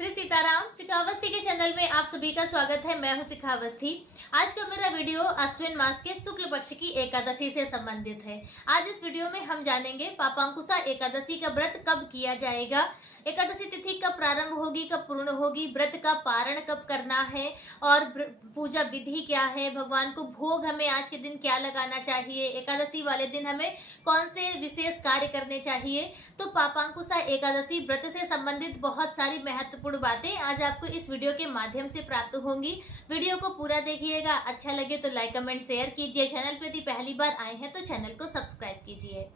श्री सीताराम। शिखावस्थी के चैनल में आप सभी का स्वागत है। मैं हूं शिखावस्थी। आज का मेरा वीडियो अश्विन मास के शुक्ल पक्ष की एकादशी से संबंधित है। आज इस वीडियो में हम जानेंगे पापांकुशा एकादशी का व्रत कब किया जाएगा, एकादशी तिथि कब प्रारंभ होगी, कब पूर्ण होगी, व्रत का पारण कब करना है और पूजा विधि क्या है, भगवान को भोग हमें आज के दिन क्या लगाना चाहिए, एकादशी वाले दिन हमें कौन से विशेष कार्य करने चाहिए। तो पापांकुशा एकादशी व्रत से संबंधित बहुत सारी महत्वपूर्ण बातें आज आपको इस वीडियो के माध्यम से प्राप्त होंगी। वीडियो को पूरा देखिएगा। अच्छा लगे तो लाइक कमेंट शेयर कीजिए। चैनल पर यदि पहली बार आए हैं तो चैनल को सब्सक्राइब कीजिए।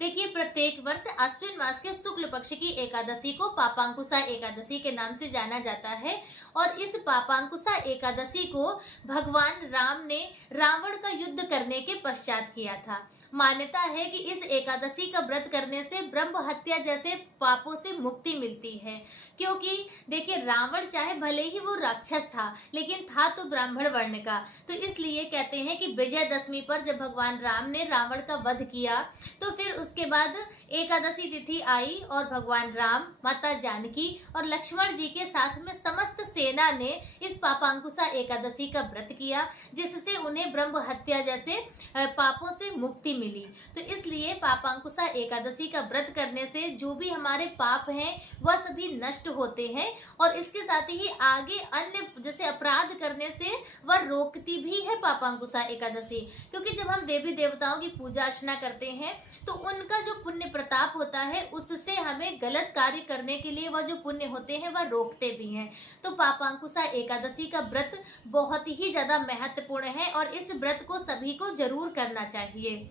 देखिए, प्रत्येक वर्ष अश्विन मास के शुक्ल पक्ष की एकादशी को पापांकुशा एकादशी के नाम से जाना जाता है और इस पापांकुशा एकादशी को भगवान राम ने रावण का युद्ध करने के पश्चात किया था। मान्यता है कि इस एकादशी का व्रत करने से ब्रह्म हत्या जैसे पापों से मुक्ति मिलती है, क्योंकि देखिए रावण चाहे भले ही वो राक्षस था लेकिन था तो ब्राह्मण वर्ण का। तो इसलिए कहते हैं कि विजयदशमी पर जब भगवान राम ने रावण का वध किया तो फिर उसके बाद एकादशी तिथि आई और भगवान राम, माता जानकी और लक्ष्मण जी के साथ में समस्त सेना ने इस पापांकुशा एकादशी का व्रत किया, जिससे उन्हें ब्रह्म हत्या जैसे पापों से मुक्ति मिली। तो इसलिए पापांकुशा एकादशी का व्रत करने से जो भी हमारे पाप हैं वह सभी नष्ट होते हैं और इसके साथ ही आगे अन्य जैसे अपराध करने से वह रोकती भी है पापांकुशा एकादशी। क्योंकि जब हम देवी देवताओं की पूजा अर्चना करते हैं तो उनका जो पुण्य प्रताप होता है उससे हमें गलत कार्य करने के लिए वह जो पुण्य होते हैं वह रोकते भी हैं। तो पापांकुशा एकादशी का व्रत बहुत ही ज्यादा महत्वपूर्ण है और इस व्रत को सभी को जरूर करना चाहिए।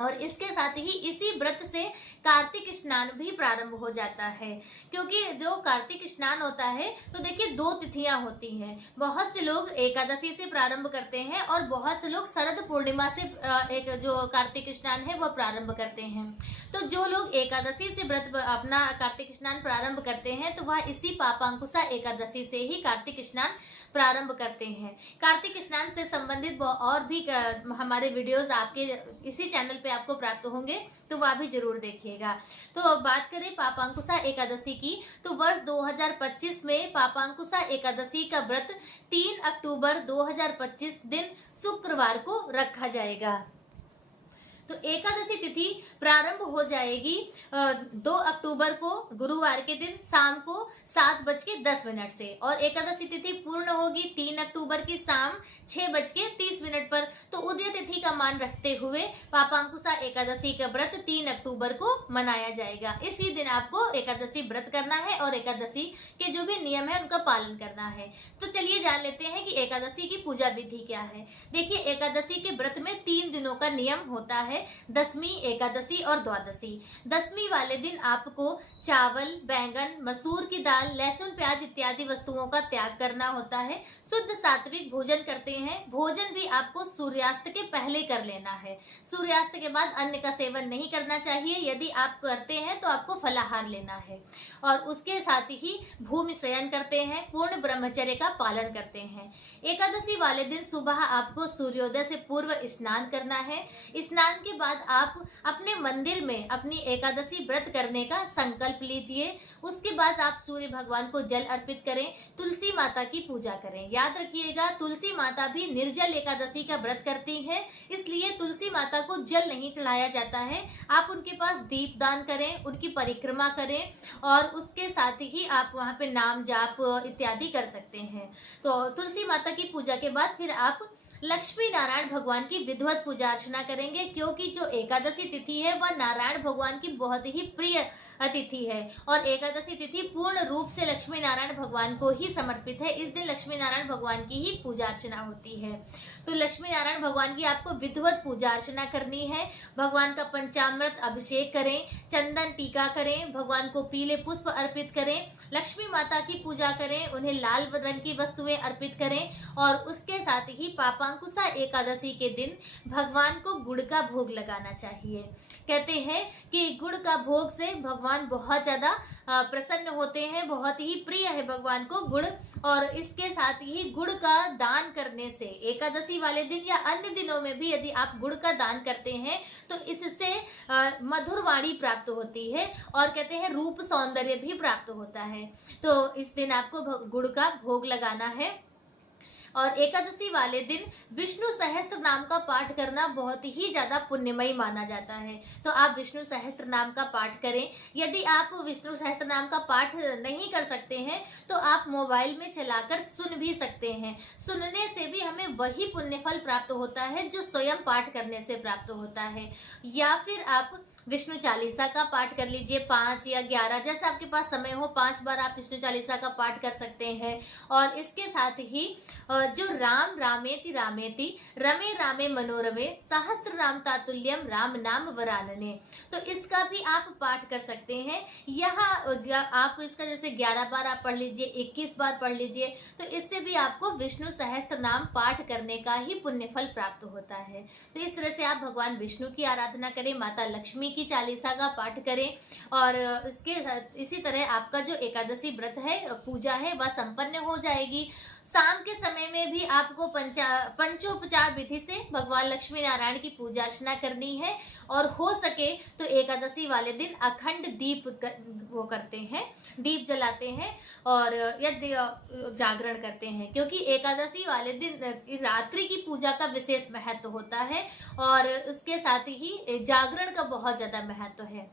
और इसके साथ ही इसी व्रत से कार्तिक स्नान भी प्रारंभ हो जाता है, क्योंकि जो कार्तिक स्नान होता है तो देखिए 2 तिथियां होती हैं। बहुत से लोग एकादशी से प्रारंभ करते हैं और बहुत से लोग शरद पूर्णिमा से एक जो कार्तिक स्नान है वह प्रारंभ करते हैं। तो जो लोग एकादशी से व्रत अपना कार्तिक स्नान प्रारंभ करते हैं तो वह इसी पापांकुशा एकादशी से ही कार्तिक स्नान प्रारंभ करते हैं। कार्तिक स्नान से संबंधित और भी हमारे वीडियोस आपके इसी चैनल पे आपको प्राप्त होंगे, तो वह भी जरूर देखिएगा। तो अब बात करें पापांकुशा एकादशी की, तो वर्ष 2025 में पापांकुशा एकादशी का व्रत 3 अक्टूबर 2025 दिन शुक्रवार को रखा जाएगा। तो एकादशी तिथि प्रारंभ हो जाएगी 2 अक्टूबर को गुरुवार के दिन शाम को 7:10 से और एकादशी तिथि पूर्ण होगी 3 अक्टूबर की शाम 6:30 पर। तो उदय तिथि का मान रखते हुए पापांकुशा एकादशी का व्रत 3 अक्टूबर को मनाया जाएगा। इसी दिन आपको एकादशी व्रत करना है और एकादशी के जो भी नियम है उनका पालन करना है। तो चलिए जान लेते हैं कि एकादशी की पूजा विधि क्या है। देखिए, एकादशी के व्रत में 3 दिनों का नियम होता है, दशमी, एकादशी और द्वादशी। दशमी वाले दिन आपको चावल, बैंगन, मसूर की दाल, लहसुन, प्याज इत्यादि वस्तुओं का त्याग करना होता है। शुद्ध सात्विक भोजन करते हैं। भोजन भी आपको सूर्यास्त के पहले कर लेना है। सूर्यास्त के बाद अन्न का सेवन नहीं करना चाहिए। यदि आप करते हैं तो आपको फलाहार लेना है और उसके साथ ही भूमि शयन करते हैं, पूर्ण ब्रह्मचर्य का पालन करते हैं। एकादशी वाले दिन सुबह आपको सूर्योदय से पूर्व स्नान करना है। स्नान के बाद आप अपने मंदिर में अपनी एकादशी व्रत करने का संकल्प लीजिए। उसके बाद आप सूर्य भगवान को जल अर्पित करें, तुलसी माता की पूजा करें। याद रखिएगा, तुलसी माता भी निर्जल एकादशी का व्रत करती हैं, इसलिए तुलसी माता को जल नहीं चढ़ाया जाता है। आप उनके पास दीप दान करें, उनकी परिक्रमा करें और उसके साथ ही आप वहां पे नाम जाप इत्यादि कर सकते हैं। तो तुलसी माता की पूजा के बाद फिर आप लक्ष्मी नारायण भगवान की विधिवत पूजा अर्चना करेंगे, क्योंकि जो एकादशी तिथि है वह नारायण भगवान की बहुत ही प्रिय तिथि है और एकादशी तिथि पूर्ण रूप से लक्ष्मी नारायण भगवान को ही समर्पित है। इस दिन लक्ष्मी नारायण भगवान की ही पूजा अर्चना होती है। तो लक्ष्मी नारायण भगवान की आपको विधिवत पूजा अर्चना करनी है। भगवान का पंचामृत अभिषेक करें, चंदन टीका करें, भगवान को पीले पुष्प अर्पित करें, लक्ष्मी माता की पूजा करें, उन्हें लाल रंग की वस्तुएं अर्पित करें और उसके साथ ही पापांकुशा एकादशी के दिन भगवान को गुड़ का भोग लगाना चाहिए। कहते हैं कि गुड़ का भोग से भगवान भगवान बहुत ज़्यादा प्रसन्न होते हैं, बहुत ही प्रिय है भगवान को गुड़। और इसके साथ ही गुड़ का दान करने से एकादशी वाले दिन या अन्य दिनों में भी यदि आप गुड़ का दान करते हैं तो इससे मधुर वाणी प्राप्त होती है और कहते हैं रूप सौंदर्य भी प्राप्त होता है। तो इस दिन आपको गुड़ का भोग लगाना है। और एकादशी वाले दिन विष्णु सहस्त्र नाम का पाठ करना बहुत ही ज्यादा पुण्यमयी माना जाता है। तो आप विष्णु सहस्त्र नाम का पाठ करें। यदि आप विष्णु सहस्त्र नाम का पाठ नहीं कर सकते हैं तो आप मोबाइल में चलाकर सुन भी सकते हैं। सुनने से भी हमें वही पुण्यफल प्राप्त होता है जो स्वयं पाठ करने से प्राप्त होता है। या फिर आप विष्णु चालीसा का पाठ कर लीजिए, 5 या 11 जैसा आपके पास समय हो, 5 बार आप विष्णु चालीसा का पाठ कर सकते हैं। और इसके साथ ही जो राम रामेति रामेति रमे रामे मनोरमे सहस्त्र नाम तातुल्यम राम नाम वरानने, तो इसका भी आप पाठ कर सकते हैं। यह आप इसका जैसे 11 बार आप पढ़ लीजिए, 21 बार पढ़ लीजिए, तो इससे भी आपको विष्णु सहस्त्र नाम पाठ करने का ही पुण्यफल प्राप्त होता है। तो इस तरह से आप भगवान विष्णु की आराधना करें, माता लक्ष्मी की चालीसा का पाठ करें। और इसके इसी तरह आपका जो एकादशी व्रत है, पूजा है, वह संपन्न हो जाएगी। शाम के समय में भी आपको पंचोपचार विधि से भगवान लक्ष्मी नारायण की पूजा अर्चना करनी है। और हो सके तो एकादशी वाले दिन अखंड दीप वो करते हैं, दीप जलाते हैं और यदि जागरण करते हैं, क्योंकि एकादशी वाले दिन रात्रि की पूजा का विशेष महत्व होता है और उसके साथ ही जागरण का बहुत ज्यादा महत्व है।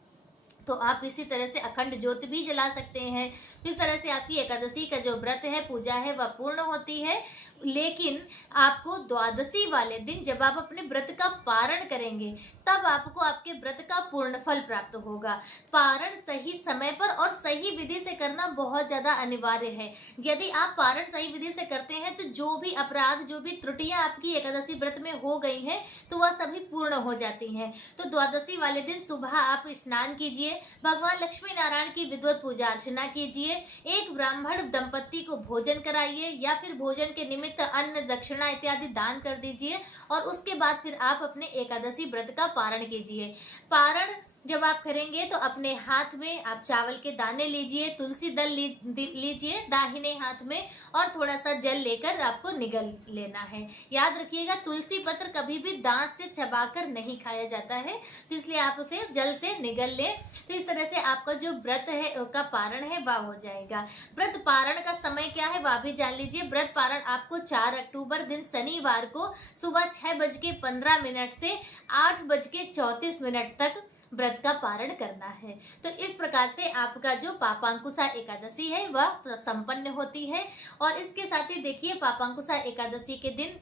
तो आप इसी तरह से अखंड ज्योत भी जला सकते हैं। इस तरह से आपकी एकादशी का जो व्रत है, पूजा है, वह पूर्ण होती है। लेकिन आपको द्वादशी वाले दिन जब आप अपने व्रत का पारण करेंगे तब आपको आपके व्रत का पूर्ण फल प्राप्त होगा। पारण सही समय पर और सही विधि से करना बहुत ज्यादा अनिवार्य है। यदि आप पारण सही विधि से करते हैं तो जो भी अपराध, जो भी त्रुटियां आपकी एकादशी व्रत में हो गई हैं तो वह सभी पूर्ण हो जाती हैं। तो द्वादशी वाले दिन सुबह आप स्नान कीजिए, भगवान लक्ष्मी नारायण की विधिवत पूजा अर्चना कीजिए, एक ब्राह्मण दंपत्ति को भोजन कराइए या फिर भोजन के निमित्त अन्न दक्षिणा इत्यादि दान कर दीजिए। और उसके बाद फिर आप अपने एकादशी व्रत का पारण कीजिए। पारण जब आप करेंगे तो अपने हाथ में आप चावल के दाने लीजिए, तुलसी दल लीजिए दाहिने हाथ में और थोड़ा सा जल लेकर आपको निगल लेना है। याद रखिएगा, तुलसी पत्र कभी भी दांत से चबाकर नहीं खाया जाता है, तो इसलिए आप उसे जल से निगल लें। तो इस तरह से आपका जो व्रत है का पारण है वह हो जाएगा। व्रत पारण का समय क्या है वह भी जान लीजिए। व्रत पारण आपको 4 अक्टूबर दिन शनिवार को सुबह 6:15 से 8:34 तक व्रत का पारण करना है। तो इस प्रकार से आपका जो पापांकुशा एकादशी है वह संपन्न होती है। और इसके साथ ही देखिए, पापांकुशा एकादशी के दिन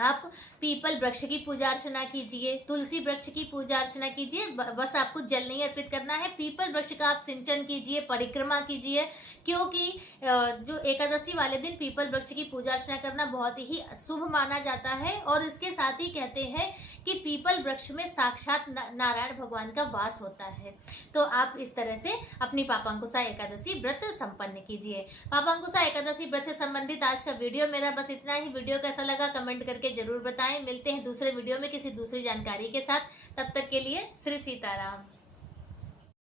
आप पीपल वृक्ष की पूजा अर्चना कीजिए, तुलसी वृक्ष की पूजा अर्चना कीजिए। बस आपको जल नहीं अर्पित करना है, पीपल वृक्ष का आप सिंचन कीजिए, परिक्रमा कीजिए, क्योंकि जो एकादशी वाले दिन पीपल वृक्ष की पूजा अर्चना करना बहुत ही शुभ माना जाता है। और इसके साथ ही कहते हैं कि पीपल वृक्ष में साक्षात नारायण भगवान का वास होता है। तो आप इस तरह से अपनी पापांकुशा एकादशी व्रत संपन्न कीजिए। पापांकुशा एकादशी व्रत से संबंधित आज का वीडियो मेरा बस इतना ही। वीडियो कैसा लगा कमेंट करके जरूर बताएं। मिलते हैं दूसरे वीडियो में किसी दूसरी जानकारी के साथ। तब तक के लिए श्री सीताराम।